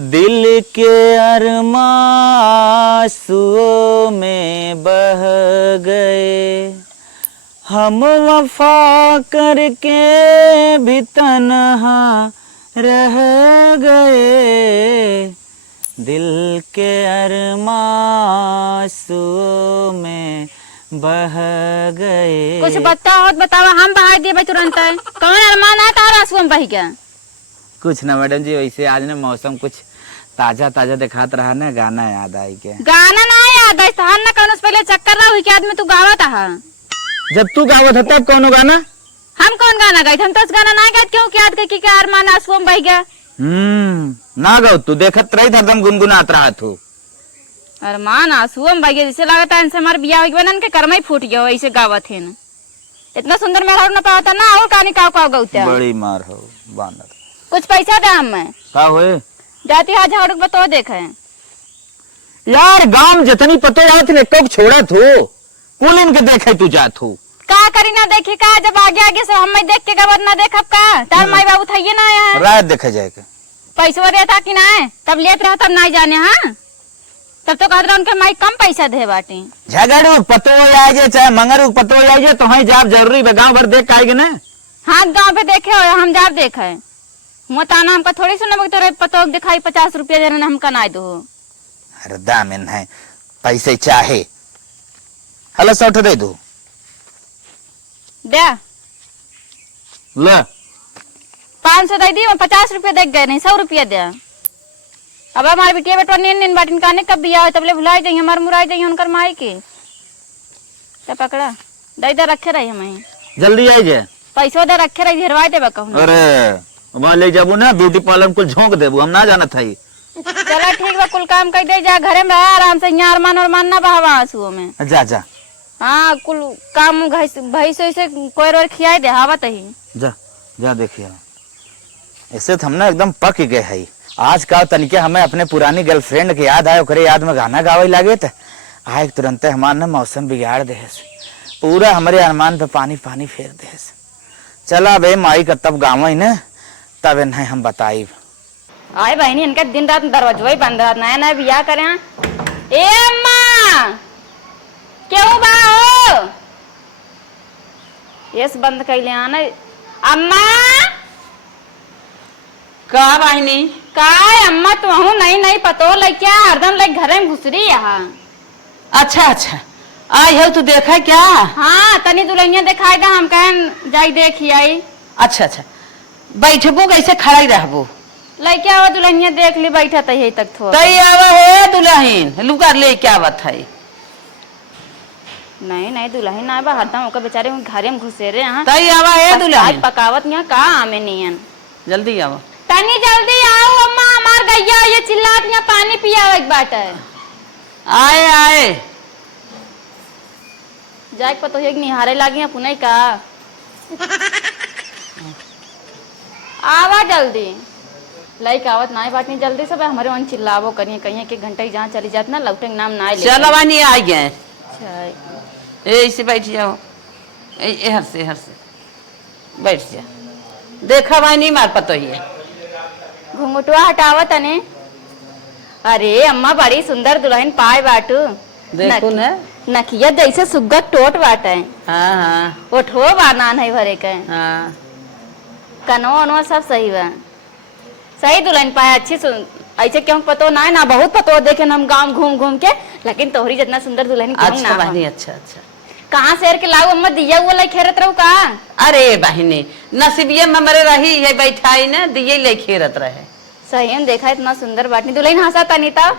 दिल के अरमां में बह गए, हम वफा करके भी तन्हा रह गए। दिल के अरमां में बह गए। कुछ बताओ बतावा, हम बहा दिए भाई तुरंत। कौन अरमान है तारा आंसू में बह गया? कुछ ना मैडम जी, वैसे आज ना मौसम कुछ ताजा ताजा दिखात रहा ना, गाना याद आई के। गाना ना याद है तहन ना कौन पहले चक्कर ना हुई के आदमी तू गावत है। जब तू गावत है तब कौन गाना? हम कौन गाना गाइत? हम तो उस गाना ना गाइत क्यों कि याद के अरमान आंसू में बह गया। ना गाओ तू, देखत रही हरदम गुनगुनात रहा तू। अरमान आंसू में बह गया, जैसे लगता है इनसे हमारे बियाह हो गया ना, कर्म ही फूट गया ऐसे गावत है ना। इतना सुंदर मेरा ना पाता ना, और कहानी काव काव गौता बड़ी मार हो बानर। कुछ पैसा दे हम मैं का होए जाती है झाड़ू बतो देखे यार, गांव जितनी पतो जात ने कब छोड़ा थू, कुल इनके देखे तू जात हूँ। का करी ना देखी का, जब आगे आगे से हम देख के गवर ना देखब का, तार माई बाबू थइए ना आया है। रात देखे जाएगा पैसा देता कि ना तब लेत रहा तब नहीं जाने। हाँ तब तो कहते उनके माई कम पैसा दे बाटी। झगड़ू पतो आ जाए चाहे मंगरू पतो आ जाए तो वहीं जाब जरूरी है, गाँव भर देख के आएगी ना। हाँ गाँव पे देखे हो, हम जाब देखे मुँह ताना हमका थोड़ी सुना तो पतो दिखाई 50 रुपया देना हमका ना दो। अरे दामिन है पैसे चाहे हला 100 दे दो दे ले 500 दे दी, 50 रुपया देख गए नहीं 100 रुपया दे। अब हमारे बिटिया बेटवा नीन बाटिन काने कब बिया हो तबले भुलाई जाइए, हमारे मुराई जाइए उनकर माई के। तो पकड़ा दे दे रखे रही हमें, जल्दी आई जाए पैसों दे रखे रही हेरवाई देबा कहूं। अरे वहाँ ले जाबू ना, ब्यूटी पार्लर कुल झोंक देबू, हम ना जाना था। चला ठीक बा, कुल काम कर दे जा, घरे में रह आराम से, यहाँ अरमान और मानना बहवा आंसुओं में। जा जा हाँ कुल काम भैंस से कोई रोर खियाई दे हावत ही। जा जा देखिए, ऐसे तो हम ना एकदम पक गए है। आज का तनिके हमें अपने पुरानी गर्लफ्रेंड के याद आयो, करे याद में गाना गावे लगे तो आए तुरंत हमारे ना मौसम बिगाड़ दे, पूरा हमारे अरमान पे पानी पानी फेर दे। चला बे माई का तब गाँव ही ना, तब नहीं हम बताई। आए बहनी इनका दिन रात दरवाजा ही बंद रहा, नया नया बियाह करे। ए अम्मा क्यों बा हो? यस बंद कैले आना। अम्मा का बहनी का अम्मा तू हूँ नहीं नहीं पतो लग क्या हरदम लग घर में घुसरी यहाँ। अच्छा अच्छा आई हो तू देखा क्या? हाँ तनी दुल्हनिया दिखाएगा, हम कहें जाई देखी आई। अच्छा अच्छा बैठबू कैसे खड़ा ही रहबू? लग क्या दुल्हनिया देख ली बैठा तो यही तक थोड़ा तई आवा है दुल्हन लुका ले क्या बात है? नहीं नहीं दुल्हन ना बा हरदम ओकर बेचारे घरे में घुसे रहे यहाँ। तई आवा है दुल्हन पकावत यहाँ का आमे नियन। जल्दी आवा। तनी जल्दी आओ अम्मा, हमार गैया ये चिल्लात यहाँ पानी पियावे के बाट है। आए आए जाए पतो है कि निहारे लागी पुनः का आवा जल्दी लाइक आवत ना बात नहीं जल्दी सब हमारे मन चिल्लावो करिए कहीं के घंटे जहाँ चली जात ना लौटे नाम ना ले। चलो बहनी आ गए। अच्छा ऐसे बैठ जाओ, हर से बैठ जा। देखा बहनी मार पतो ही है। घुंघटुआ हटावा तने। अरे अम्मा बड़ी सुंदर दुल्हन पाए बाटू, देखो ना नखिया जैसे सुग्गर टोट बाटे। हाँ हाँ ओठो बानान है भरे के, हाँ कनो अनो सब सही बा, सही दुल्हन पाए अच्छी ऐसे क्यों पतो ना है ना, बहुत पतो देखे हम गांव घूम घूम के, लेकिन तोहरी जितना सुंदर दुल्हन क्यों अच्छा ना बहनी अच्छा अच्छा। कहाँ शहर के लाऊ अम्मा दिया हुआ लाई खेरत रहू का? अरे बहनी नसीबिये में मरे रही है बैठाई ना दिए ले खेरत रहे। सही है देखा इतना सुंदर बाटनी दुल्हन हंसा तनी तब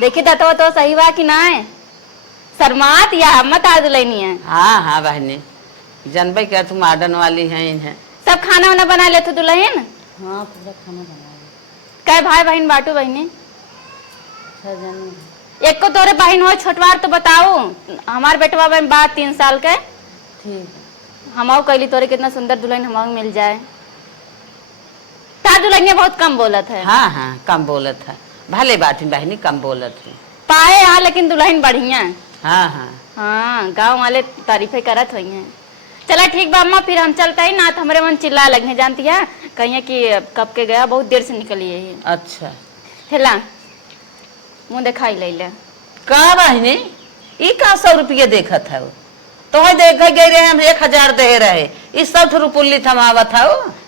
देखी तो सही बा कि ना है? शर्मात या मत आ दुल्हनी है। हाँ हाँ बहनी जानबे क्या तुम मॉडर्न वाली है इन्हें। सब खाना वाना बना ले तू दुल्हन? हाँ पूरा खाना बना काय भाई बहन बाटू बहनी? एक को तोरे बहन हो छोटवार तो बताओ, हमार बेटवा बहन बात 3 साल के। ठीक हमाओ कैली तोरे कितना सुंदर दुल्हन हमाओ मिल जाए। ता दुल्हनिया बहुत कम बोलत है। हाँ हाँ कम बोलत है, भले बात बहनी कम बोलत है। पाए हाँ लेकिन दुल्हन बढ़िया। हाँ हाँ हाँ गाँव वाले तारीफे करत हुई हैं। चला ठीक बा अम्मा फिर हम चलते ही ना, तो हमारे मन चिल्ला लगे जानती है कहिए कि कब के गया बहुत देर से निकली है। अच्छा हेला मुंह दिखाई ले ले। का बहनी ई का 100 रुपये देखत है तो देख गए रहे हम 1000 दे रहे इस 100 रुपये थमावत है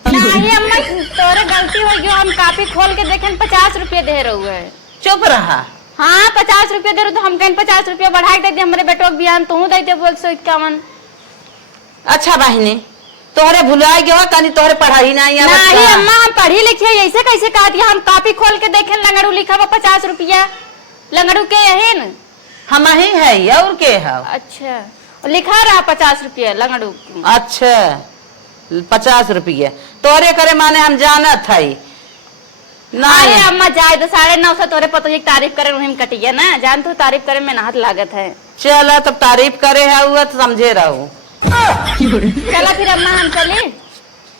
नहीं अम्मा तोरे गलती हो गई, हम कापी खोल के देखे 50 रुपये दे रहे है। चुप रहा। हाँ 50 रुपये दे रहे तो हम कहीं 50 रुपये बढ़ाई दे हमारे बेटो बियान तू दे दे बोल 151। अच्छा बहनी तोहरे भुला गया तनी तोहरे पढ़ाई नहीं आवत नहीं अम्मा हम पढ़ी लिखी है ऐसे कैसे कहा दिया, हम कापी खोल के देखे लंगड़ू लिखा हुआ 50 रुपया। लंगड़ू के है न हम ही है और के है। अच्छा लिखा रहा 50 रुपया लंगड़ू। अच्छा 50 रुपये तोरे करे माने हम जानत है नहीं अम्मा जाए तो 950 तोरे पतो एक तारीफ करे वही कटी है ना, जान तू तारीफ करे में नाहत लागत है। चला तब तारीफ करे है हुआ तो समझे रहू। चला फिर अम्मा हम चले।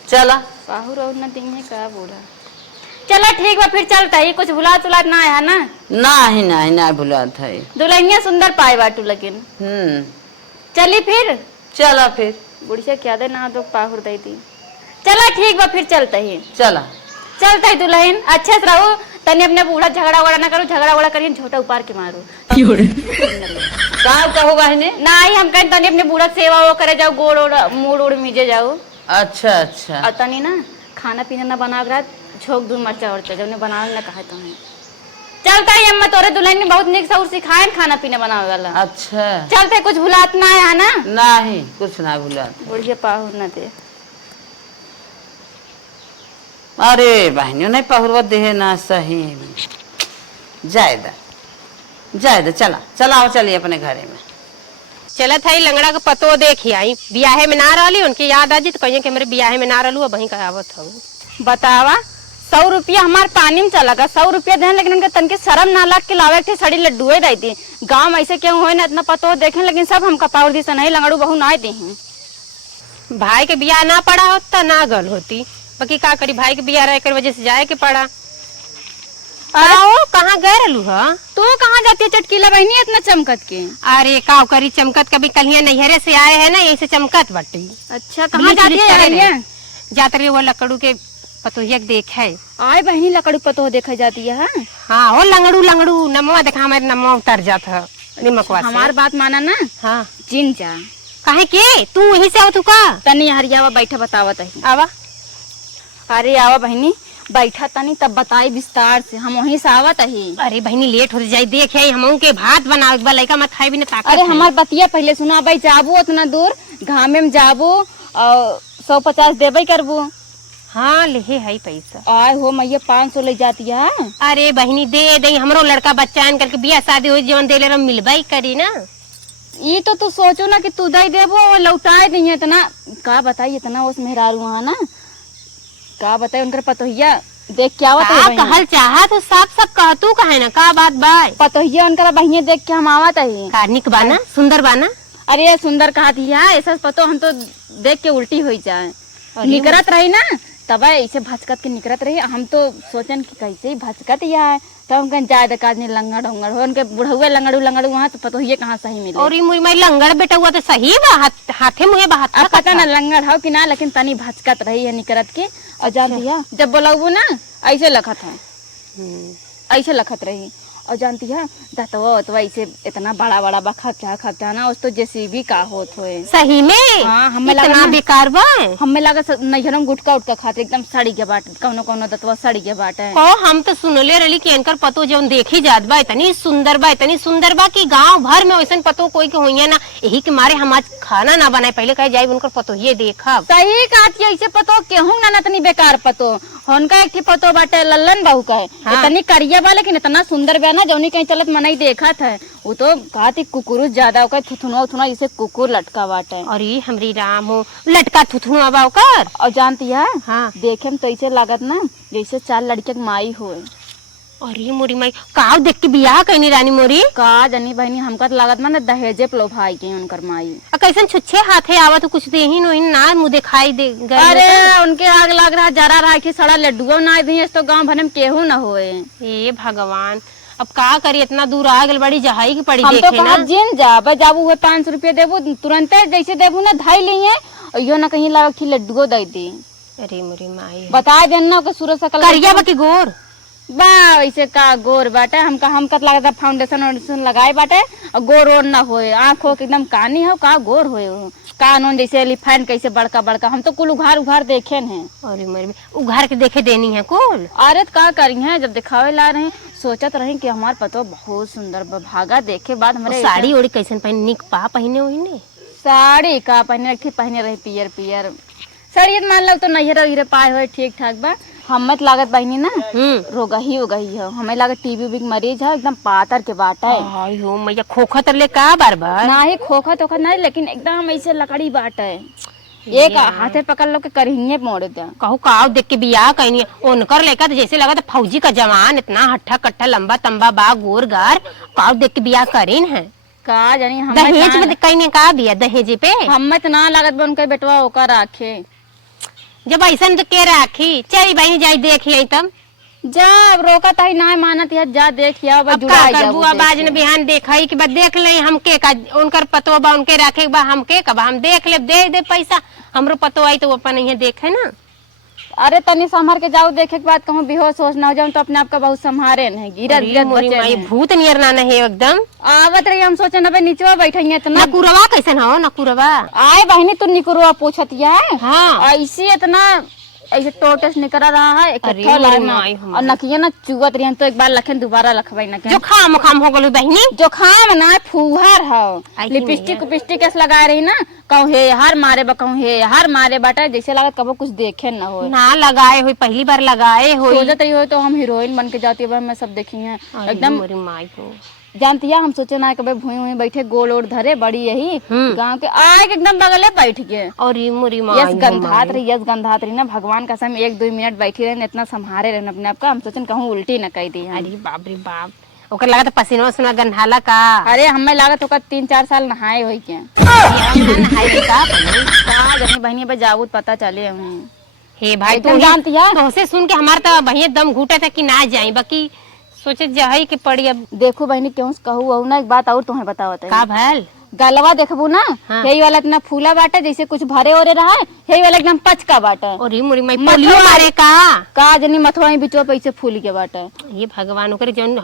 चला बाहु रहो न दिन है का बोला। चला ठीक बा फिर चलता ही कुछ भुला तुला ना है ना। नहीं भुलात है। दुल्हनिया सुंदर पाए बाटू लेकिन। चली फिर। चला फिर बुढ़िया क्या दे ना तो पाहुर दे दी। चला ठीक बा फिर चलता ही। चला चलता ही दुल्हन अच्छे से रहो तनी अपने बूढ़ा झगड़ा वगड़ा ना करो, झगड़ा वगड़ा करिए झोटा उपार के मारो। कहा कहो बहने नहीं हम कहीं तनी अपने बूढ़ा सेवा वो करे जाओ, गोड़ ओड़ मूड उड़ मीजे जाओ। अच्छा और तनी ना खाना पीना ना बना रहा झोंक दूर मरचा उड़चा जब ने बना ना कहा तुम्हें। चलता ही अम्मा तोरे दुल्हन ने बहुत निक सौर सिखाए खाना पीना बनावे वाला। अच्छा चलते कुछ भुलात ना है ना। नहीं कुछ ना भुलात। बुढ़िया पाहुर ना दे। अरे बहनियों नहीं पहुरवा दे ना सही जायदा चला चलाओ चलिए अपने घरे में। चलत है लंगड़ा का पतो देखी आई बियाहे में ना रही उनकी याद आ जी तो कहिए कि मेरे बियाहे में ना रहलू वही कहावत हूँ। बतावा 100 रुपया हमारे पानी में चला 100 रुपया दे लेकिन उनके तन के शर्म ना लग के लावे थे सड़ी लड्डुए दे दी। गाँव ऐसे क्यों हो ना इतना पतो देखे लेकिन सब हम कपाउर दी से नहीं लंगड़ू बहु ना दी हैं। भाई के बियाह ना पड़ा होता ना गल होती बाकी का करी भाई के बियाह रह कर वजह से जाए के पड़ा। आओ कहाँ गए रहलू हा? तू कहाँ जाती है चटकीला बहनी इतना चमकत के? अरे का करी चमकत कभी कलिया नैहरे से आए है ना यही से चमकत बटी। अच्छा कहाँ जाती है? जाते रही वो लकड़ू के पतोहिया देख है। आए बहनी लकड़ू पतो देखा जाती है। हाँ वो लंगड़ू नमवा देखा हमारे नमवा उतर जाता निमकवा से। हमार बात माना ना। हाँ जिन जा काहे के तू वहीं से आओ तू का तनी हरियावा बैठा बतावत है। आवा अरे आवा बहनी बैठा तनी तब बताई विस्तार से हम वहीं से आवत ही। अरे बहनी लेट हो जाए देखे हम के भात बनावे बा लइका मत खाई भी ना ताकत। अरे हमार बतिया पहले सुना भाई जाबू उतना दूर घामे में जाबू 150 देबे करबू। हाँ ले है पैसा। आए हो मैया 500 ले जाती है। अरे बहनी दे दे हमरो लड़का बच्चा इनकर के बियाह शादी हो जवन देले रम मिलबाई करी ना। ये तो तू सोचो ना कि तू दे देबो लौटाए नहीं इतना का बताई इतना उस मेहरारू वहाँ ना का बताई उनकर पतोहिया देख क्या आवत है कहल चाहा तो साफ सब कह तू कहे ना का बात बाय पतोहिया उनकर बहिया देख के हम आवत है। का निक बाना सुंदर बाना। अरे सुंदर कहा थी ऐसा पतो हम तो देख के उल्टी हो जाए निकरत रही ना तब ऐसे भचकत के निकरत रही हम तो सोचन कि कैसे भचकत या है तो हम जाए आदमी लंगड़ उंगड़ हो उनके बुढ़उए लंगड़ू वहाँ तो पतो कहाँ सही मिले। और मुई लंगड़ बेटा हुआ तो सही बा हाथे मुहे बात पता ना लंगड़ हो कि ना लेकिन तनी भचकत रही है निकरत के। और जान दिया जब बोलाबू ना ऐसे लखत है ऐसे लखत रही। और जानती है दतवा ऐसे इतना बड़ा बड़ा बा खपचा ना उस तो जेसीबी का होत होए सही में। हाँ हमें लगा बेकार बा हमें लगा नैहरम गुटका उटका खाते एकदम सड़ी के बाट कौनो दतवा सड़ी के बाट है। हम तो सुनले रही कि इनकर पतो जौन देखी जात बा इतनी सुंदर बा कि गांव भर में वैसन पतो कोई के होइया ना यही के मारे हम आज खाना ना बनाए पहले कहे जाए उनकर पतो ये देखा सही कहती है ऐसे पतो केहू ना इतनी बेकार पतो उनका एक पतो बाटे लल्लन बहू का है। हाँ। इतनी करिया बा लेकिन इतना सुंदर बा ना जौनी कहीं चलत मनाई देखा था वो तो कहा थी कुकुर ज्यादा होकर थुथुना जैसे कुकुर लटका बाटे। अरे हमरी राम हो लटका थुथुना बा ओकर। और जानती है हाँ। देखे में तो ऐसे लागत ना जैसे 4 लड़के के माई हो। अरे मोरी माई का देख के बियाह कहीं रानी मोरी का जनी बहनी हमका तो लागत ना दहेजे पलो भाई के उनकर माई कैसन छुच्छे हाथे आवत तो कुछ देही नो ना मुँह दिखाई दे गए। अरे उनके आग लग रहा जरा रहा कि सड़ा लड्डुओ ना दी तो गाँव भर में केहू न होए। ये भगवान अब का करी इतना दूर आ गल बड़ी जहाई की पड़ी हम देखे तो ना जिन जाबे जाबू हुए 500 रुपया देबू तुरंत जैसे देबू ना धाई लिए और यो ना कहीं लगा कि लड्डुओ दे दी। अरे मोरी माई बता देना कि सूरज सकल करिया बाकी गोर बा ऐसे का गोर बाटे हम कत लागत फाउंडेशन वाउंडेशन लगाए बाटे और गोर ओर ना होए आँखों के एकदम कानी हो का गोर होए हो कानून जैसे एलिफेंट कैसे बड़का बड़का हम तो कुल उघार देखे हैं। अरे मर उघार के देखे देनी है कुल। अरे तो का करी है जब दिखावे ला रहे सोचत रही कि हमार पतो बहुत सुंदर भागा देखे बाद हमारे साड़ी ओड़ी कैसन पहन निक पा पहने हुई ने साड़ी का पहने रखी पहने रही पियर पियर साड़ी मान लो तो नैहर हीरे पाए हुए ठीक ठाक बा हमत लागत बहनी ना रोगही उगही हो हमें लागत टीबी उबी के मरीज है एकदम पातर के बाटा है। हाय हो मैया खोखा तरले का बार बार ना ही खोखा तोखा नहीं लेकिन एकदम ऐसे लकड़ी बाटा है एक हाथे पकड़ लो के करहिए मोड़ दे कहू काव देख के बियाह कहनी उनकर लेकर जैसे लगा था फौजी का जवान इतना हट्ठा कट्ठा लंबा तंबा बा गोर गार काव देख के बियाह करीन है का जानी हम दहेज में कहने का दिया दहेज पे हमत ना लागत बन के बेटवा ओकर राखे जब ऐसा तो के राखी चली बहनी जाई देखी आई तब जब रोका ताही ना मानत है जा देखिया अब का करबू आवाज ने बिहान देखई के बाद देख ले हमके का उनकर पतो बा उनके राखे बा हमके कब हम देख ले दे पैसा हमरो पतो आई तो अपन ये देखे ना। अरे तनी संभार के जाओ देखे के बाद कहूँ बेहोश होश ना हो जाऊं तो अपने आप का बहुत संभारे नहीं गिरत गिरत बचे भूत नियर ना है एकदम आवत रही हम सोचे नबे नीचवा बैठे इतना नकुरवा कैसन हो नकुरवा आए बहनी तू निकुरवा पूछतिया है हाँ ऐसे इतना ऐसे टोटस निकल रहा है इकट्ठा लाना और नकिया ना चुगत रही तो एक बार लखन दोबारा लखवाई ना जो खाम हो गलू बहनी जो खाम ना फुहार हो लिपस्टिक उपिस्टिक ऐसे लगा रही ना कहूँ हे हर मारे बा कहूँ हे हर मारे बाटा जैसे लगा कबो कुछ देखे ना हो ना लगाए हुई पहली बार लगाए हो सोचत रही हो तो हम हीरोइन बन के जाती है मैं सब देखी है एकदम माई को जानती है हम सोचे ना कभी भूई हुई बैठे गोल ओढ़ धरे बड़ी यही गांव के आए एकदम बगले बैठ गए और यस गंधात रही ना भगवान का समय 1-2 मिनट बैठी रहे इतना संभारे रहे अपने आप का हम सोचन कहूँ उल्टी न कह दी। अरे बाप रे बाप ओकर लागत पसीना सुना गंधाला का अरे हमें लागत होकर 3-4 साल नहाए हुई क्या बहनी पे जाबूत पता चले हे भाई तू जानती है तो से सुन के हमार तो भैया दम घूटा था कि ना जाए बाकी सोचे जही के पड़ी अब देखो बहनी क्यों कहू ना एक बात और तुम्हें बतावत है का भल गलवा देखबू ना यही वाला इतना फूला बाटा जैसे कुछ भरे ओरे रहा है यही वाला एकदम पचका बाटा और मुरी मैं पोलियो मारे का जनी मथुआ बिचो पैसे फूल के बाटा ये भगवान ओकरे जौन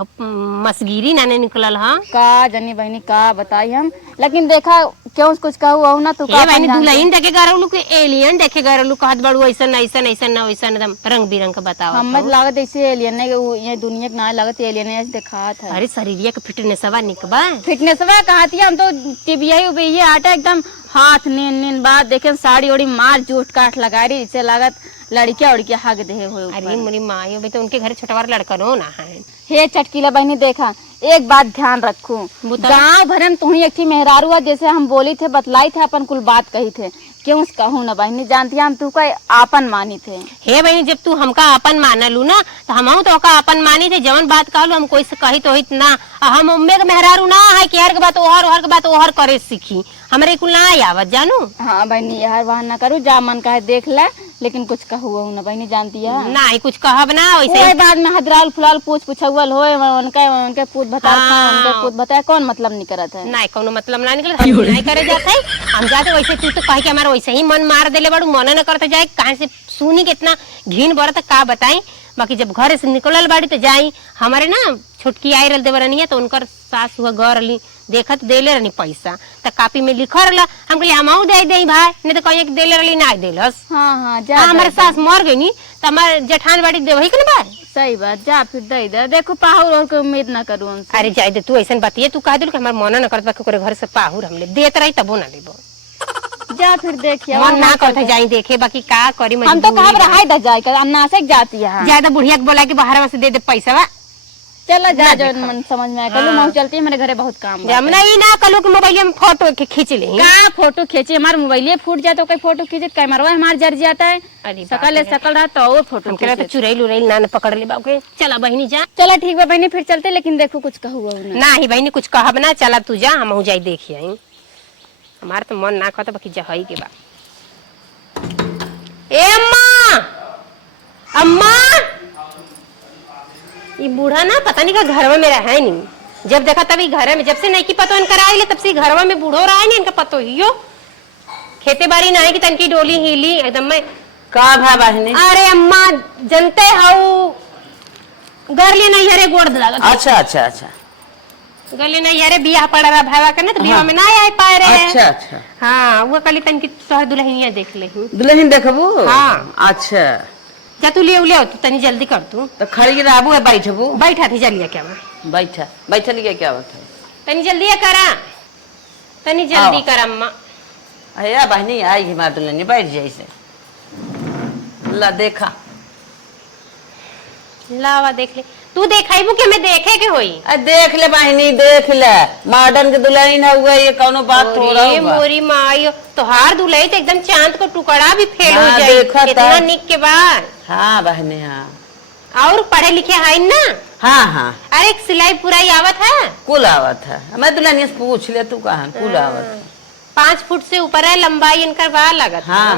मसगिरी नाने निकलल हां का जनी बहनी का बताई हम लेकिन देखा क्यों कुछ कहू ना तू का बहनी दुल्हन देखे गरलू के एलियन देखे गरलू कहत बड़ू ऐसन ऐसन ऐसन ना ऐसन एकदम रंग बिरंग का बताओ हम लागत ऐसे एलियन ने ये दुनिया के ना लागत एलियन ने देखा था। अरे शरीरिया के फिटनेसवा निकबा फिटनेसवा कहती हम तो टिबिया उबिये आटा एकदम हाथ नीन बात देखे साड़ी ओड़ी मार जूट काट लगा रही इसे लागत लड़किया उड़किया हक दे हो। अरे मेरी माँ तो उनके घर छोटवार लड़का नो ना है हे चटकीला बहनी देखा एक बात ध्यान रखू गाँव भरन तू ही एक मेहरारू है जैसे हम बोली थे बतलाई थे अपन कुल बात कही थे क्यों कहूँ ना बहनी जानती हम तू का आपन मानी थे। हे बहनी जब तू हमका आपन मानलू ना तो हम तो का आपन मानी थे जवन बात कहलू हम कोई से कही तो हित ना हम उम्मे के मेहरारू ना है कि हर के बात ओहर के बात ओहर करे सीखी हमरे कुल ना आवत जानू। हाँ बहनी यार वहां ना करू जा मन का देख ले लेकिन कुछ कहू ना बहनी जानती है ना ही कुछ कहब ना वैसे बाद में हदराल फुलाल पूछल होए उनके पूछ बता कौन मतलब नहीं करत है ना कोनो मतलब ना निकल हम नहीं करे जात है हम जाते वैसे तू तो कह के हमारा वैसे ही मन मार देले बड़ू मन न करते जाए कहां से सुनी कितना घिन बरत का बताई बाकी जब घर से निकलल बाड़ी तो जाई हमारे ना छुटकी आई रल देवरनी तो उनकर सास हुआ गरली देखत देले रहनी पैसा त कापी में लिखल रहा हम कहली हमहू दे दे भाई नहीं तो कहीं देले रहली ना देलस। हाँ जा हमारे सास मर गई नी तो हमारे जेठान बाड़ी देवही के ना सही बात जा फिर दे दे देखो पाहुर और कोई उम्मीद ना करू उनसे। अरे जाए दे तू ऐसा बतिए तू कह दे कि हमारे मन न करत बाकी घर से पाहुर हमले देत रही तबो ना देबो जा फिर देखिए मन ना करता जाई देखे बाकी का करी हम तो कहां रहा द जाए कर अन्ना से जाती है ज्यादा बुढ़िया के बोला कि बाहर से दे दे पैसा चला जा जो मन समझ में कलू मैं चलती है मेरे घरे बहुत काम है हमने ई ना कलू के मोबाइल में फोटो के खींच ले का फोटो खींचे हमारे मोबाइल फूट जाए तो कोई फोटो खींचे कैमरा हमार जर जाता है सकल सकल रहा तो वो फोटो हमके तो चुरैल उरैल ना पकड़ ले बाबू चला बहनी जा चला ठीक बा बहनी फिर चलते लेकिन देखो कुछ कहू ना ही बहनी कुछ कहब ना चला तू जा हम जाई देखी आई हमार तो मन ना कहता बाकी जहई के बा ए अम्मा अम्मा ये बूढ़ा ना पता नहीं का घरवा में रहा है नहीं जब देखा तभी घर में जब से नहीं की पतो इनकर आइले तब से घरवा में बूढ़ो रहा है नहीं इनका पतो हियो खेते बाड़ी ना है कि तनकी डोली हिली एकदम में का भा बहनी अरे अम्मा जनते हाउ गरले नहीं हरे गोड़ लागत अच्छा अच्छा अच्छा गले नहीं हरे बियाह पड़ रहा भावा के ना तो बियाह में ना आए पाए रहे अच्छा अच्छा हाँ वो कली तन की तोहर दुल्हनिया देख ले दुल्हन देखबू हाँ। अच्छा जा तू ले तू तनी जल्दी कर तू तो खड़ी रहबू है बैठबू बैठा थी जल्दी क्या बा बैठा बैठल के क्या बात है तनी जल्दी करा तनी जल्दी कर अम्मा अया बहनी आई हमार दुल्हन बैठ जाई से ला देखा लावा देख ले तू देखाइबू के मैं देखे के होई देख ले बहनी देख ले मॉडर्न के दुल्हन है हुआ ये कौनो बात थोड़ा ओरे मोरी माई तोहार दुल्हन तो एकदम चांद को टुकड़ा भी फेल हो हाँ, जाए देखा इतना था। निक के बाद हाँ बहनी हाँ और पढ़े लिखे है ना हाँ हाँ अरे एक सिलाई पुराई आवत है कुल आवत है मैं दुल्हन से पूछ ले तू कहाँ कुल आवत है 5 फुट से ऊपर है लंबाई इनकर बाल लगत है। हाँ।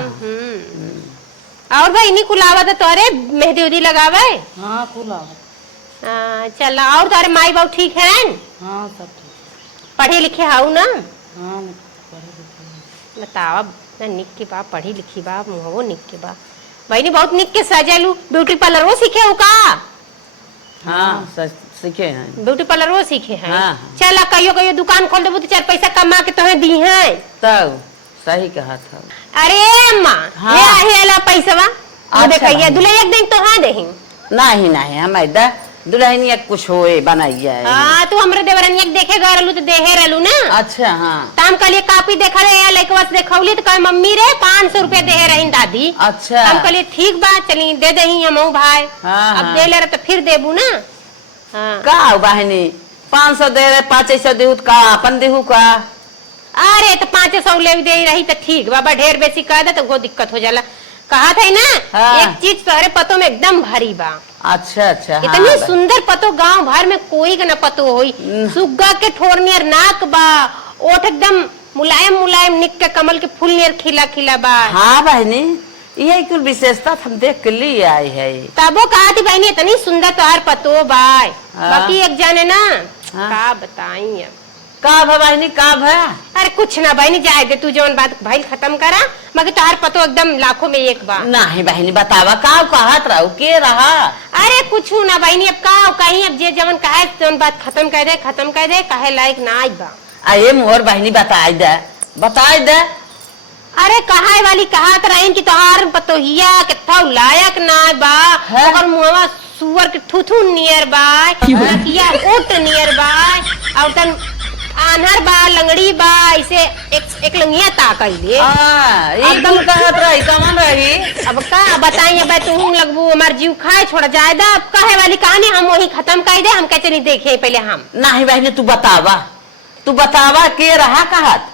और भाई इन्हीं कुल आवत है तोरे मेहंदी उदी लगावे हाँ कुल आवत चल और तारे माई बाबू ठीक है हाँ सब ठीक पढ़े लिखे हाउ ना हाँ बतावा ना निक के बा पढ़ी लिखी बा मुहवो निक के बा भाई बहुत निक के सजेलू ब्यूटी पार्लर वो सीखे हो का हाँ सीखे हैं ब्यूटी पार्लर वो सीखे हैं हाँ, हाँ। चल कहियो कहियो दुकान खोल देबू तो 4 पैसा कमा के तुम्हें दी है तब सही कहा था अरे अम्मा हाँ। ले आला पैसा अच्छा, देखिए दुल्हन एक दिन तो हाँ देही नहीं नहीं हम ऐदा दुल्हन कुछ होए बनाइए हाँ तू हमरे देवरनिया के देखे गए रहलू तो देहे रहलू ना अच्छा हाँ ताम कलिए कापी देखा रे लइकवा से देखौली तो कहे मम्मी रे 500 रुपया देहे रही दादी अच्छा हम कलिए ठीक बा चली दे दही हमहू भाई हाँ, अब हाँ। दे ले रहे तो फिर देबू ना हाँ का हो बहनी 500 दे रहे 500 देहू तो का अपन देहू का अरे तो 500 ले दे रही तो ठीक बाबा ढेर बेसी कह दे तो वो दिक्कत हो जाला कहा था ना हाँ। एक चीज तोहरे पतो में एकदम भारी बा अच्छा अच्छा इतनी हाँ, सुंदर पतो गांव भर में कोई का न पतो होई सुग्गा के ठोर नियर नाक बा ओठ एकदम मुलायम मुलायम निक के कमल के फूल नियर खिला खिला बा हाँ बहनी यही कुल विशेषता हम देख के लिए आई है तबो कहा थी बहनी इतनी सुंदर तोहार पतो बाय हाँ। बाकी एक जाने ना हाँ। का बताई अब का भा बहनी का भा अरे कुछ ना बहनी जाए दे तू जौन बात भाई खत्म करा मगर तोहार पतो एकदम लाखों में एक बा नहीं बहनी बतावा का कहत रहू के रहा अरे कुछ ना बहनी अब का कहीं अब जे जवन कहे जौन बात खत्म कर दे कहे लायक ना आई बा आये मोर बहनी बताई दे अरे कहाय वाली कहात रही कि तोहार पतोहिया कितना लायक ना बा है? ओकर मुहवा सुअर के थुथु नियर बा नकिया ओट नियर बा और तन आनहर बा लंगड़ी बा ऐसे एक लंगिया ताकइले एकदम कहत रही कमन रही अब का बताई अब तू लगबू हमार जीव खाए छोड़ जाए दा अब कहे वाली कहानी हम वही खत्म कर दे हम कैसे नहीं देखे पहले हम नहीं बहनी तू बतावा के रहा कहत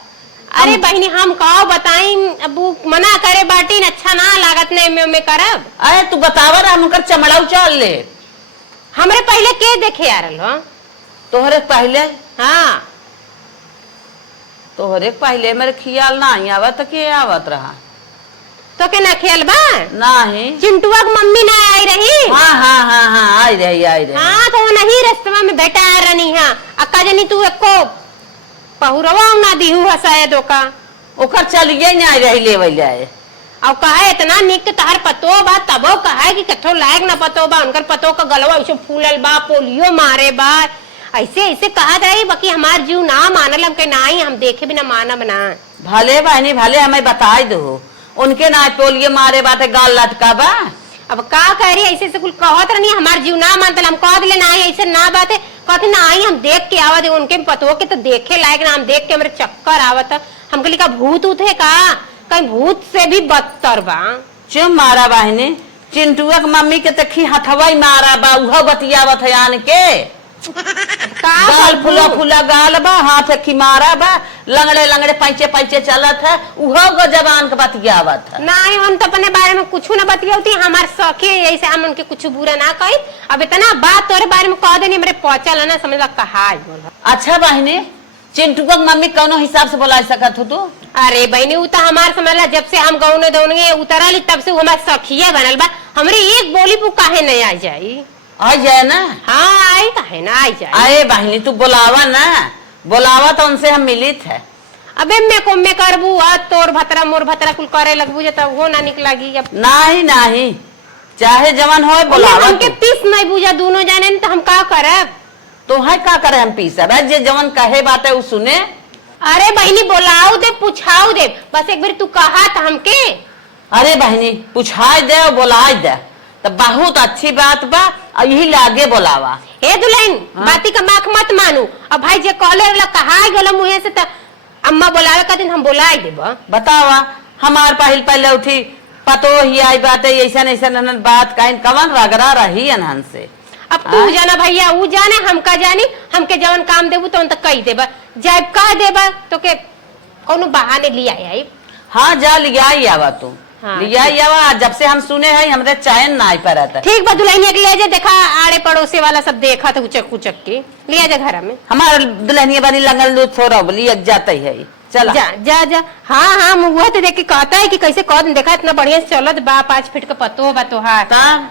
अरे बहनी हम कहो बताई अब मना करे बाटी अच्छा ना लागत नहीं में करब अरे तू बतावा रहा हम चमड़ा उचाल ले हमरे पहले के देखे आ रहा तोहरे पहले हाँ तोहरे पहले मेरे ख्याल नहीं आवत के आवत रहा तो के ना खेल बा नहीं चिंटुआ की मम्मी ना आई रही हाँ आई रही हाँ तो वो नहीं रास्ते में बेटा आ रही हाँ अक्का जनी तू एको पहुरवा ना दीहू हसाए दोका ओकर चलिए नहीं आई रही लेवे जाए और कहा इतना निक तहार पतो बा तबो कहा कि कठो लायक ना पतो बा उनकर पतो का गलवा ऐसे फूलल बा पोलियो मारे बा ऐसे ऐसे कहा रही बाकी हमार जीव ना मानल हम के ना ही हम देखे भी ना माना बना भले बहनी भले हमें बताई दो उनके ना टोलिए मारे बाटे गाल लटका बा अब का कह रही ऐसे कुल कहत रही हमार जीव ना मानता हम कह दिले ना ऐसे ना बात है कहते ना आई हम देख के आवत उनके पतो के तो देखे लायक ना हम देख के हमारे चक्कर आवत हम कहली का भूत उत है का कहीं भूत से भी बदतर बा चुम मारा बहनी चिंटुआ के मम्मी के तखी हथवाई मारा बा उहो बतियावत है आन के का गाल फुला फुला गाल बा हाथ की मारा बा लंगड़े लंगड़े पैचे पैचे चलत है उहो गो जवान के बतियावत है नहीं हम तो अपने बारे में कुछ ना बतियाती हमार सखी ऐसे हम उनके कुछ बुरा ना कही अब इतना बात तोरे बारे में कह देनी मेरे पहुंचल ना समझ कहा अच्छा बहनी चिंटुआ के मम्मी कौनो हिसाब से बोला सकत हो तू अरे बहनी उ तो हमार समझला जब से हम गौने दौने उतरली तब से हमार सखिया बनल बा हमरे एक बोली पू काहे नहीं आ जाई आ जाए ना हाँ आई काहे ना आ जाई अरे बहनी तू बुलावा ना बुलावा तो उनसे हम मिलित है अबे मैं करबू तोर भतरा मोर भतरा कुल करे लगबू जे तब वो ना निकलागी अब नहीं नहीं चाहे जवान होए बोलावा हमके पीस नहीं बुझा दोनों जाने न, तो हम का करब? तो है का करे हम पीसा भाई जे जवान कहे बात है वो सुने। अरे बहनी बोलाओ दे पूछाओ दे, बस एक बार तू कहा था हमके। अरे बहनी पूछाए दे और बोलाए दे तो बहुत अच्छी बात बा, और यही लागे बोलावा। ए दुल्हन बाती का बात मत मानू। अब भाई जे कहले वाला कहा गेलो मुहे से त अम्मा बोलावे का दिन हम बोलाए देब। बतावा हमार पहले उठी पतो ही आई बात है ऐसा ऐसा बात कहीं कवन रगड़ा रही अनहन से। अब तू जाना भैया ऊ जाने हम का जानी, हमके जवन काम देबू तो तक कही देबा, जब कह देबा तो के कोनो बहाने लिया आई। हाँ जा लिया ही आवा तू। हाँ, लिया ही आवा, जब से हम सुने हैं हमरे चैन ना आई पर ठीक बा दुल्हनिया के ले जा, देखा आड़े पड़ोसे वाला सब देखा तो उचक उचक के लिया जा घर में। हमारे दुल्हनिया बनी लगल दूध थोड़ा लिया जाता ही है। चला जा जा जा। हाँ हाँ मुँह तो देख के कहता है कि कैसे कह देखा इतना बढ़िया से चलत बा, 5 फीट का पतो बा तोहार,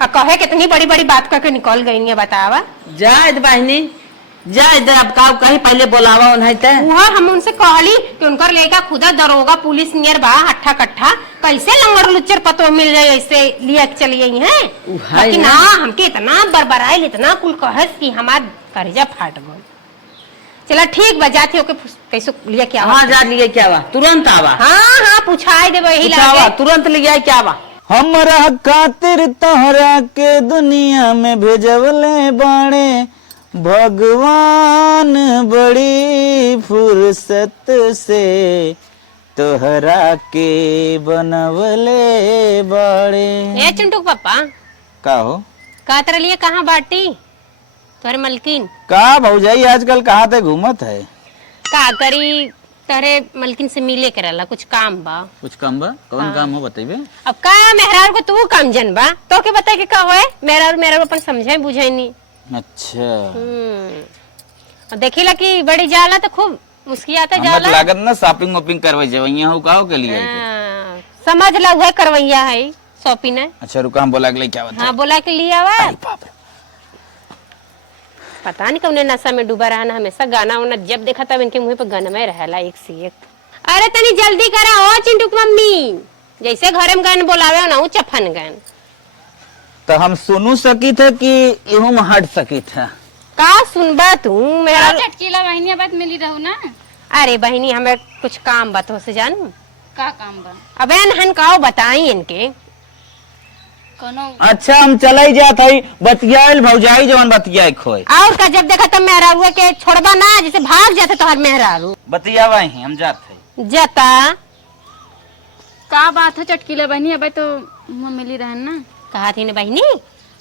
कहे कितनी बड़ी बड़ी बात करके निकल गई है बतावा। जा बहनी जा इधर, अब का कहीं पहले बोलावा उन्हें ते वहाँ हम उनसे कहली कि उनकर लड़का खुदा दरोगा पुलिस नियर बा हट्ठा कट्ठा, कैसे लंगर लुच्चर पतो मिल जाए ऐसे लिया चली गई है। लेकिन ना हमके इतना बरबराइल इतना कुल कहस कि हमार करेजा फाट गल। चला ठीक बा जाती हो के कैसे लिया क्या। हाँ जा लिया क्या बा, तुरंत आवा। हाँ हाँ पूछाए दे वही लागे तुरंत लिया क्या बा। हमरा खातिर तोहरा के दुनिया में भेजवले बाणे भगवान, बड़ी फुर्सत से तोहरा के बनवले बाड़े। ए चिंटू पापा का हो का तेरे लिए कहाँ बाटी तोहरे मलकिन? का भौजाई आजकल कहाँ ते घूमत है? का करी तोहरे मलकिन से मिले करला, कुछ काम बा। कुछ काम बा? कौन काम हो बताइबे? अब का मेहरार को तू काम जन बा तो के बता के का होए, मेहरार अपन समझे बुझे नहीं। अच्छा देखिला कि बड़ी जाला तो खूब मुस्कियाते हमरा जाला। लागत ना शॉपिंग वॉपिंग करवे जवैया हो काहो के लिए? समझ ला वह करवैया है शॉपिंग है। अच्छा रुका हम बोला के लिए क्या बता? हाँ बोला के लिए आवा। बाप रे, पता नहीं कौन नशा में डूबा रहा ना, हमेशा गाना वाना जब देखा तब इनके मुंह पे गाना में रहला एक से एक। अरे तनी जल्दी करा ओ चिंटू की मम्मी, जैसे घरे में गान बोलावे ना चफन गान। तो हम सुनू सकी थे कि इहू में हट सकी था? का सुनबा तू मेरा चटकीला बहनिया बात मिली रहू ना। अरे बहनी हमें कुछ काम बतो से जानू का काम बा? अबे नहन काओ बताई इनके कोनो। अच्छा हम चला ही जात हई, बतियाल भौजाई जवन बतियाई खोए और का जब देखा तब मेहरा हुए के छोड़बा ना, जैसे भाग जाते तो हर मेहरारू बतियावा ही हम जात हई। जता का बात है चटकीला बहनी, अब तो मुँह मिली रहन ना। कहा थी ना बहनी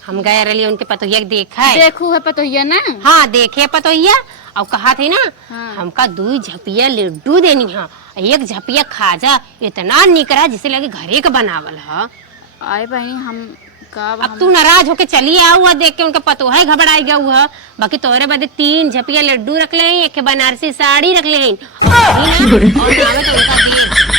हम गए रही उनके पतोहिया के देखा है। देखू है पतोहिया ना। हाँ देखे पतोहिया और कहा थी ना हाँ। हमका 2 झपिया लड्डू देनी है, 1 झपिया खाजा, इतना निकरा जिसे लगे घरे का बनावल है। आए बहनी हम का अब तू नाराज होके चली आ हुआ देख के उनका पतोहा घबराई गया हुआ। बाकी तोहरे बदे 3 झपिया लड्डू रख ले, 1 बनारसी साड़ी रख ले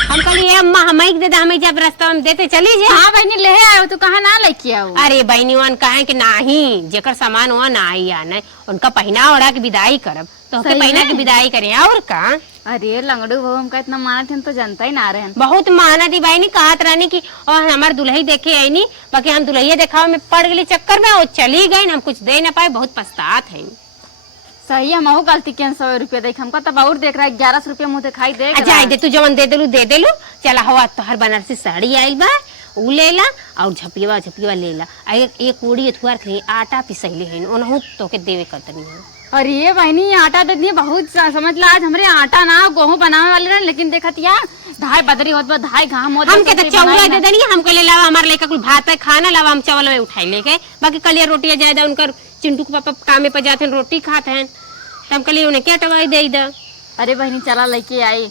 हम कहली अम्मा हमें दे दे, हमें जब रास्ता में देते चली जाए। हाँ बहनी ले आयो तो कहाँ ना लेके आओ। अरे बहनी वन कहे कि नहीं जेकर सामान हुआ ना आई आना, उनका पहना ओढ़ा के विदाई करब तो के पहना के विदाई करे और का। अरे लंगड़ू बहु हमका इतना मानत है तो जनता ही ना रहे। बहुत मेहनती बहनी कहत रहनी की और हमार दुल्ही देखे आई नी, बाकी हम दुल्हिया देखा में पड़ गई चक्कर में और चली गई, हम कुछ दे ना पाए, बहुत पछतात है। सही हम गलती के 100 रुपया देख हमका तब और देख रहा है 1100 रुपया मुँह दिखाई दे। अच्छा दे तू जवन दे देलू चला हवा तोहर बनारसी साड़ी आई बा उ लेला और झपिया लेला, एक उड़ी अथुआर के आटा पिसैले है ओनहु तोके देवे करतनी है। अरे बहनी आटा दे दिए बहुत समझ ला, आज हमरे आटा ना गेहूं बनावे वाले रहे, लेकिन देखत या धाय बदरी होत बा, धाय घाम होत बा। हमके तो चौला दे देनी, हमके ले लावा हमार लेका कुल भात है खाना लावा, हम चावल में उठाई लेके, बाकी कलिया रोटियां जायदा उनकर चिंटू के पापा कामे पे जाते हैं रोटी खाते हैं, तो हम कलिया उन्हें क्या टवाई दे दा। अरे बहनी चला लेके आई,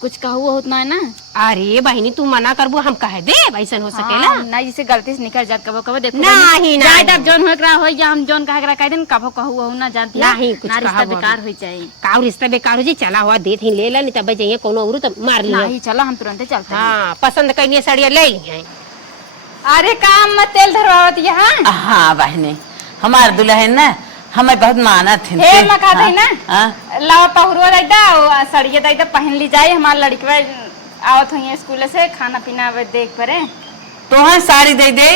कुछ कहू होत ना है ना। अरे बहनी तू मना करबो हम कहे दे ऐसा हो सकेला ना, जिसे गलती से निकल जात कबो कबो देखो नहीं जायदा जोन होकरा होई जा हम जोन कहे कह देन कबो कहू हो ना जानती नहीं कुछ ना, रिश्ता बेकार होई जाए। का रिश्ता बेकार हो जाए, चला हुआ दे थी ले ला नहीं तब जाइए कोनो और तो मार लियो। नहीं चला हम तुरंत चलते हैं। हां पसंद कइने साड़ियां ले ली हैं। अरे काम मत तेल धरवावत यहाँ। हाँ बहने हमार दुल्हन ना हमें बहुत मानत है। हे लगा दे ना लावा पहुरवा दे दा सड़िए दे दा पहन ली जाए, हमार लड़की आवत हुई स्कूल से खाना पीना देख परे। तोहे साड़ी दे दे।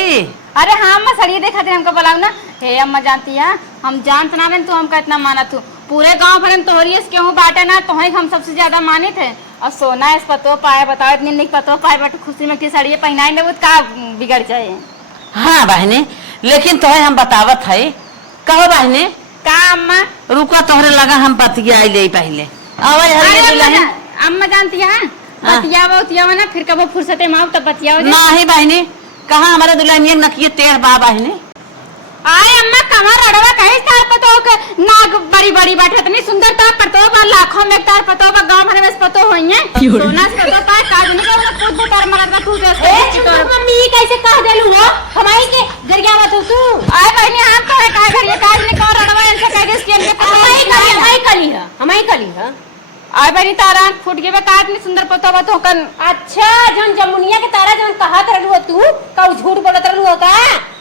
अरे हाँ अम्मा सड़िए देखा थे हमको बोलाऊ ना। हे अम्मा जानती है हम जानत ना बन तू हमका इतना माना तू पूरे गांव भर में तोहरी क्यों बाटे ना तो हम सबसे ज्यादा माने थे। और सोना इस पतो पाए बताओ इतनी निक पतो पाए बट खुशी में की साड़ी पहनाई में का बिगड़ जाए। हाँ बहनी लेकिन तोहे हम बतावत है कहो बहनी का अम्मा रुको तोहरे लगा हम बतिया ले पहले आवाज अरे हरी अम्मा दुल्हन अम्मा जानती है बतियावा उतियावा ना फिर कबो फुर्सते माओ तब बतियाओ जे। नहीं बहनी कहाँ हमारे दुल्हनिया नकिए तेर बा बहनी। आए अम्मा कहाँ रड़वा कहीं तार पतो के नाग बड़ी बड़ी बैठे इतनी सुंदर तार पतो बा लाखों में तार पतो बा गांव भर में पतो होई है सोना से पतो तार काज नहीं का खुद तार मरत बा तू से मम्मी कैसे कह देलू हो हमारी के गरिया मत तू। आए बहनी हम तो है का घर ये काज नहीं कर रड़वा इनसे कह के स्कैन के हमारी कली है आए बहनी तारा फूट के बे काज नहीं सुंदर पतो बा तो कन। अच्छा जन जमुनिया के तारा जन कहा तरलू तू का झूठ बोलत रहलू का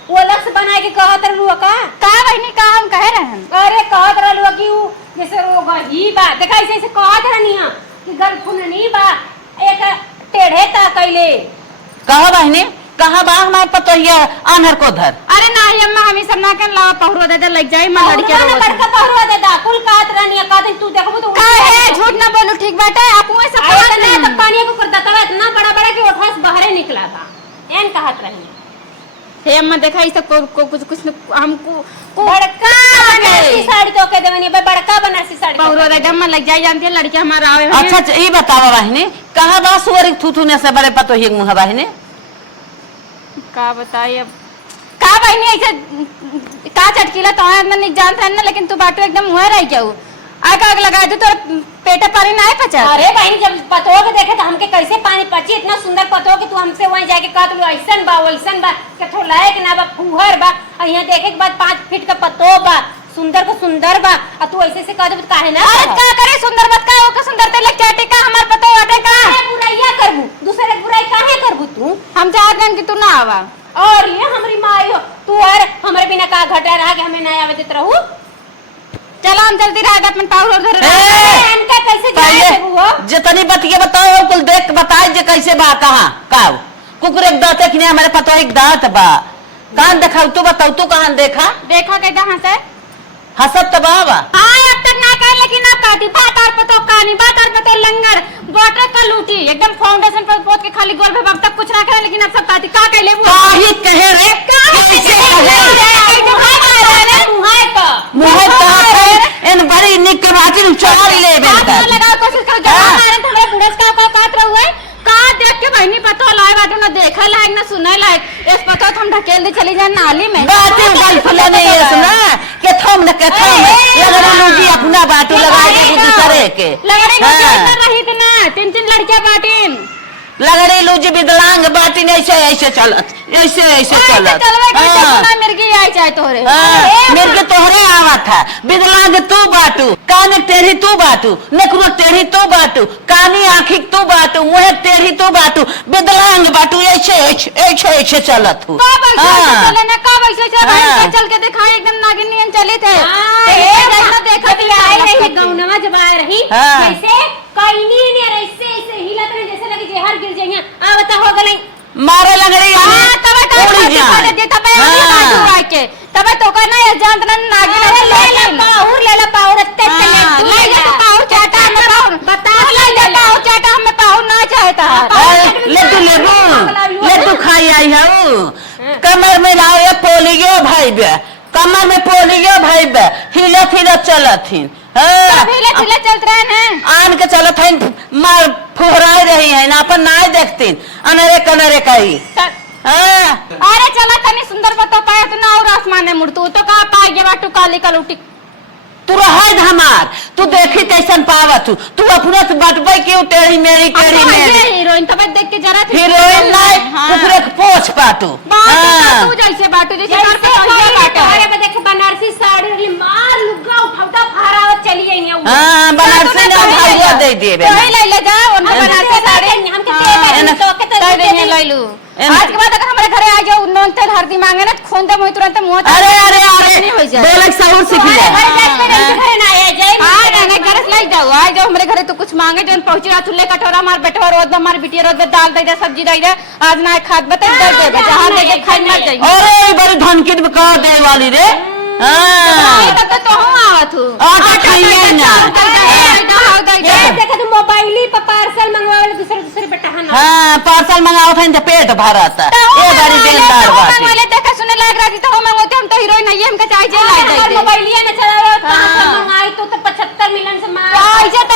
वो लक्ष्य बना के कहा तरलू का बहनी का हम कह रहे हैं। अरे कहा तरलू कि ऊ जैसे रोग ही बा देखा ऐसे ऐसे कहा तरनिया कि गलफुननी बा एक टेढ़े ता कैले कहो बहनी कहाँ बा हमारे पतोहिया आनहर को धर। अरे नहीं अम्मा हम सब ना कर लावा पहुरो दे दे लग जाए मैं लड़के ना बड़का पहरवा दे दा कुल कहा तरनिया का दिन तू देखबो तो काहे झूठ ना बोलू ठीक बाटे आप वैसे कहा ना तो पानी को कर देता इतना बड़ा बड़ा कि ओठा से बाहर निकला था एन कहत रही हे अम्मा देखा इस कुछ हमको बड़का बनारसी साड़ी तो के देवनी बे बड़का बनारसी साड़ी पहुरो दे जम्मा लग जाए जानती है लड़के हमारा आवे अच्छा ये बताओ बहनी कहाँ बा सुअर थूथूने से बड़े पतोहिया मुँह बहनी का बताइए अब का बहनी ऐसे का चटकीला तो है नहीं जानता है ना लेकिन तू बाटो एकदम मुंह रह गया आग आग लगा दे तो पेटे पानी ना पचा। अरे बहन जब पतो के देखे तो हमके कैसे पानी पची इतना सुंदर पतो कि तू हमसे वहीं जाके कहत लो ऐसन बा वैसन बा कथो लायक ना बा फुहर बा और यहाँ देखे के बाद 5 फीट का पतो बा सुंदर को सुंदर बा और तू ऐसे से कह दे काहे ना अरे का करे सुंदर मत का ओके सुंदरते लग चाटे का हमार पतो वाटे का बुराइया करबू दूसरे के बुराई काहे करबू तू हम चाहते कि तू ना आवा और ये हमारी माई हो तू और हमारे बिना का घटा रहा कि हमें ना आवे देत रहू चलो हम जल्दी रह अपन पाउर उधर इनका कैसे जाए वो जितनी बतिया बताओ कुल देख बताए जे कैसे बा कहाँ का कुकुर एक दांत है कि नहीं हमारे पतो एक दांत बा कान दिखाओ तू बताओ तू कहाँ देखा के जहाँ से हसत तो बाबा हाँ अब तक ना कर लेकिन ना कहती बात और पतो कहानी बात और पतो लंगर गोटे का लूटी एकदम फाउंडेशन पर पोत के खाली गोल अब तक कुछ ना करे लेकिन अब सब कहती का कहले वो काहे कहे रे कैसे मुहे का इन बड़ी निक के बाटी चोर ले बेटा लगा कोशिश करो जब मारे तुम्हारे बुढ़स का काट रहे हुए का देख के बहनी पतो लाए बाटो ना देखा लायक ना सुने लायक इस पतो हम ढकेल दे चली जाए नाली में बाटी गल फले नहीं है सुना के थम न के थम लगा लूजी अपना बाटी लगा के दूसरे के लगड़े रही थी ना 3 लड़कियां बाटीन लगड़े लूजी विकलांग बाटी नहीं ऐसे ऐसे चलत ऐसे चलत मिर्गी आई चाहे तोरे मिर्गी तोहरे आवत है विकलांग तू बाटू कान टेढ़ी तू बाटू नकरो टेढ़ी तू बाटू कानी आँखी तू बाटू मुँह टेढ़ी तू बाटू विकलांग बाटू ऐसे चलत हूँ चल के दिखाई एकदम नागिन चले थे गौनवा जब आ रही कैसे कईनी ने ऐसे ऐसे हिलत रहे जैसे लगे जहर गिर जाइए आवता हो गई मारे लग रही तब तो कहना ये जानत ना नागिन ले ला पाउर ले जा तो पाउर चाटा हमें पाउर बता ले जा पाउर चाटा हमें पाउर ना चाहता लड्डू खाई आई है कमर में लाओ ये पोलियो भाई बे कमर में पोलियो भाई बे हिलत चलत हिन चलत रहे ना आन के चलत है मार फुहराई रही है ना अपन नाय देखतीन अनरे कनरे कही अरे चला तनी सुंदर बतो पाया तो ना और आसमान में मुड़तू तो का पाए गे बाटू काली कलूटी तू रहे हमार तू देखी कैसन पावत तू अपना बटबै के टेढ़ी मेरी हीरोइन तब देख के जरा हीरोइन नहीं ऊपरे पोछ पाटू तू जैसे बाटू जैसे अरे मैं देख बनारसी साड़ी मार लुगा उठावता फहरावत चली आई है हां बनारसी ना भाईया दे देबे तो ले ले जा उनको बनारसी साड़ी हमके तो के तो दे ले लू आज के बाद अगर हमारे घरे आ जाओ नॉन तेल हल्दी मांगे ना खून दे मुंह तुरंत मुंह अरे बोलक सहुर सीख ले घर ना आ जाए हां ना गरज लाई जाओ आ जाओ हमरे घरे तो कुछ मांगे जन पहुंचे आ चुल्ले कटोरा हमार बेटवा रोज हमार बिटिया रोज दाल दे दे सब्जी दे दे आज ना खाद बता दे दे जहां दे के खाई मर जाई अरे बड़ी धनकिट में कह दे वाली रे। हां तो हम आवत हूं आटा खाइए ना। देखा तू मोबाइल पर पार्सल मंगवावे दूसरे बेटा हन। हां पार्सल मंगाओ था तो पेट भरता ए बड़ी देनदार बात है। वाले देखा सुने लाग रही तो हम मंगवाते हम तो हीरोइन नहीं हम का चाहे जे लाई दे मोबाइलिया में चलावे पार्सल मंगाई तो 75 मिलन से मार ऐसे तो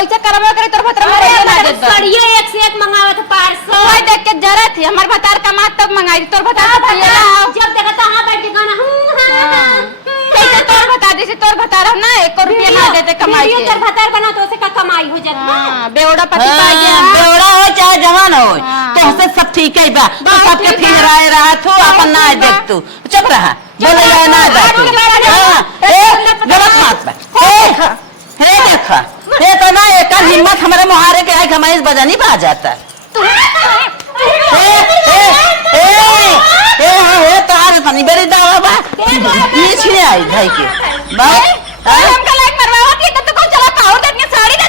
ऐसे करवा करे तोर भतर मारे ना दे सड़िए एक से एक मंगावे तो पार्सल ओए देख के जरा थी हमर भतार कमा तब मंगाई तोर भतार तो ये ना जब देखा तो हां बैठ के गाना कैसे तोर भतार जैसे तोर भतार हम ना 1 रुपया ना देते कमाई के कर भतार बना तो उसे का कमाई हो जाता हां बेवड़ा पति पाई गया बेवड़ा हो चाहे जवान हो तो से सब ठीक है बा तो सबके फिराए रहा तू अपन ना देख तू चुप रहा बोले जाए ना जा तू हां ए गलत बात बा हे देखा ये तो ना एक हिम्मत हमारे मुहारे के आंख हमारे बजानी पा जाता ए तार पानी बड़ी दावा बा पीछे आई भाई के बा हमका लाइक मरवावा की तो को चला पाओ दे के साड़ी दे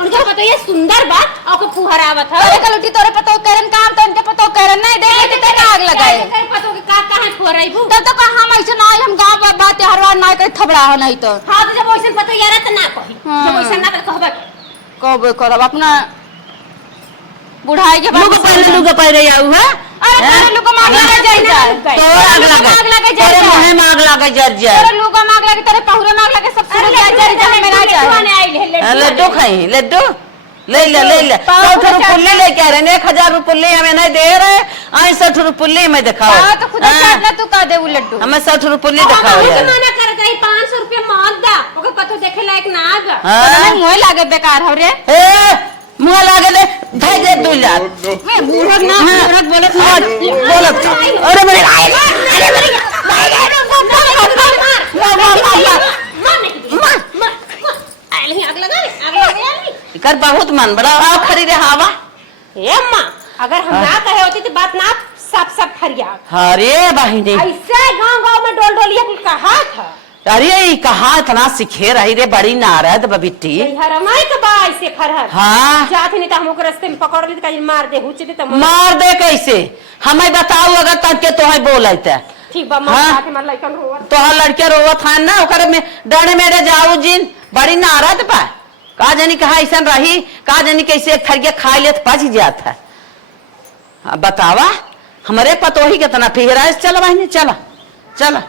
उनका पता ये सुंदर बात और फुहरावत है अरे कलुटी तोरे पतो करन काम तो इनके पतो करन नहीं दे ते आग लगाए पतो के का कहां फुहराइबू तब तो हम ऐसे ना हम गांव बात हरवा ना कर थबड़ा हो नहीं तो हां तो जब वैसे पतो यार त ना कही जब वैसे ना कहबे कब करब अपना बुढ़ाई के लुग पहले आऊ है अरे तेरे लोग मांग लगे जाए तो आग लगे तेरे मुंह में आग लगे जर जर तेरे लोग मांग लगे तेरे पहुरे मांग लगे सब शुरू जाए जर जर मेरा जाए लड्डू खाई लड्डू ले ले 60 रुपये ले कह रहे 1000 रुपये हमें नहीं दे रहे 68 रुपये में दिखाओ हां तो खुद चाटना तू का दे वो लड्डू हमें 60 रुपये दिखाओ यार यार मना करत है 500 रुपया मत दा ओके पतो देखे लायक ना आग हां मुंह लागे बेकार हो रे ए मुंह लागे ले धै दे 2 लाख मैं बूढ़क ना बूढ़क बोलत अरे मेरे अरे मेरे आग लगा कर बहुत मन बड़ा आओ खरीदे हवा ए अम्मा अगर हम ना कहे होती तो बात ना सब फरिया अरे बहिनी ऐसे गांव में डोल डोलिया कुल कहा था अरे ये कहा इतना सिखे रही रे बड़ी नारद बबिट्टी हरमाई के बा ऐसे खरहर हाँ जात नहीं तो हमको रास्ते में पकड़ ली तो मार दे हुच दे तो मार दे कैसे हमें बताओ अगर तब के तोहे बोलते ठीक बा मार के मार लइकन रोवत तोहर लड़के रोवत हन ना ओकर में डरे मेरे जाऊ जिन बड़ी नारद बा का जानी कहा ऐसा रही का जानी कैसे एक थरिया खा ले तो पच जात है बतावा हमारे पतोही कितना फिर चला बहनी चला चला